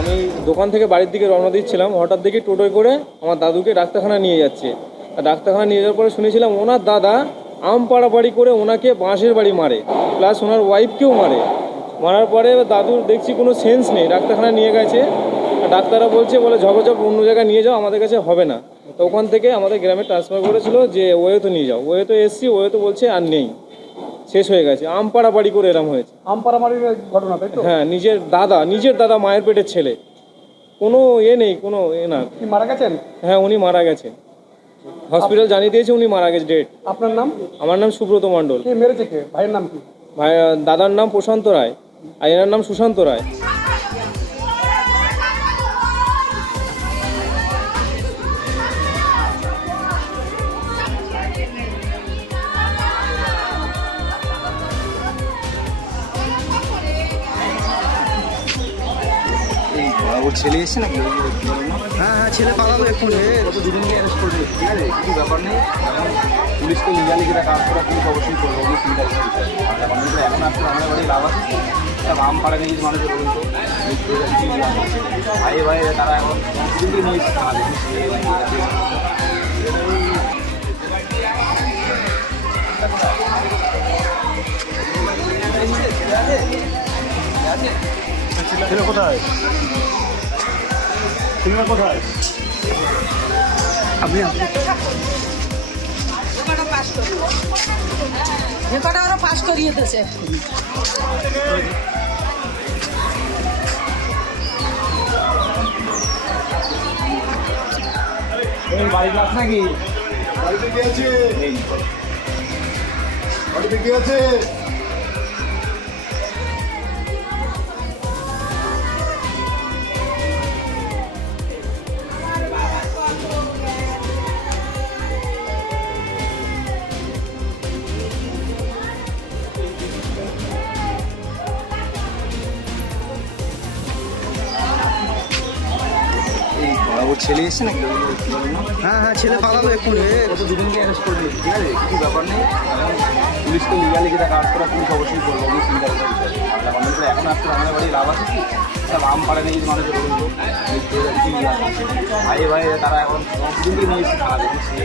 আমি দোকান থেকে বাড়ির দিকে রওনা দিচ্ছিলাম। হঠাৎ দেখি টোটোয় করে আমার দাদুকে ডাক্তারখানা নিয়ে যাচ্ছে। ডাক্তারখানা নিয়ে যাওয়ার পরে শুনেছিলাম ওনার দাদা আম পাড়াপাড়ি করে ওনাকে বাঁশের বাড়ি মারে। প্লাস ওনার ওয়াইফকেও মারে। মারার পরে দাদুর দেখছি কোনো সেন্স নেই। ডাক্তারখানা নিয়ে গেছে। ডাক্তাররা বলছে, বলে ঝগঝগ অন্য জায়গায় নিয়ে যাও, আমাদের কাছে হবে না। তো ওখান থেকে আমাদের গ্রামে ট্রান্সফার করেছিল যে ওয়ে তো নিয়ে যাও। ওয়ে তো এসছি ওয়ে তো বলছে, আর নেই। শেষ হয়ে গেছে। আম পাড়াপাড়ি করে এরম হয়েছে। আম বাড়ির ঘটনা তাই তো? হ্যাঁ নিজের দাদা নিজের দাদা মায়ের পেটের ছেলে। কোনো এ নেই কোনো এ না। কি মারা গেছেন? হ্যাঁ উনি মারা গেছেন। হসপিটাল জানিয়ে দিয়েছে উনি মারা গেছে ডেট। আপনার নাম? আমার নাম সুব্রত মণ্ডল। কে মেরেছে কে? ভাইয়ের নাম কি? ভাই দাদার নাম প্রশান্ত রায় আর এনার নাম সুশান্ত রায়। ওর ছেলে এসছে নাকি? হ্যাঁ হ্যাঁ ছেলে পালালো কত দুদিনকে অ্যারেস্ট করবে। ঠিক আছে? কিছু ব্যাপার নেই। পুলিশকে লিগালি যেটা কাজ করা, পুলিশ অবশ্যই করবে ওগুলো চিন্তা করার বিষয় না। আর এখন এখন আসলে আমাদের বাড়ি লাভ আছে। আম পাড়া নিয়ে মানুষের, বলুন তো। ভাই ভাই তারা এখন দুদিনকে নিয়ে এসছে আমাদের কোথায়? ছেলেরা কোথায়? আপনি রেকর্ড আরও পাস করিয়ে দিয়েছে বাড়ি ক্লাস নাকি? বাড়িতে কি আছে? বাড়িতে কি আছে? ওর ছেলে এসছে নাকি? হ্যাঁ হ্যাঁ ছেলে পালালো কত দুদিনকে অ্যারেস্ট করবে ঠিক আছে? কিছু ব্যাপার নেই? এখন পুলিশকে লিগালি যেটা কাজ করা পুলিশ অবশ্যই করবে ওগুলো চিন্তা না। আর এখন আসলে আমাদের বাড়ি লাভ আছে কি? সব আম পাড়া নিয়ে যদি মানুষের ভাই ভাই তারা এখন দুদিনকে নিয়ে এসেছে সে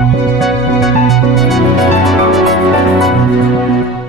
Thank you.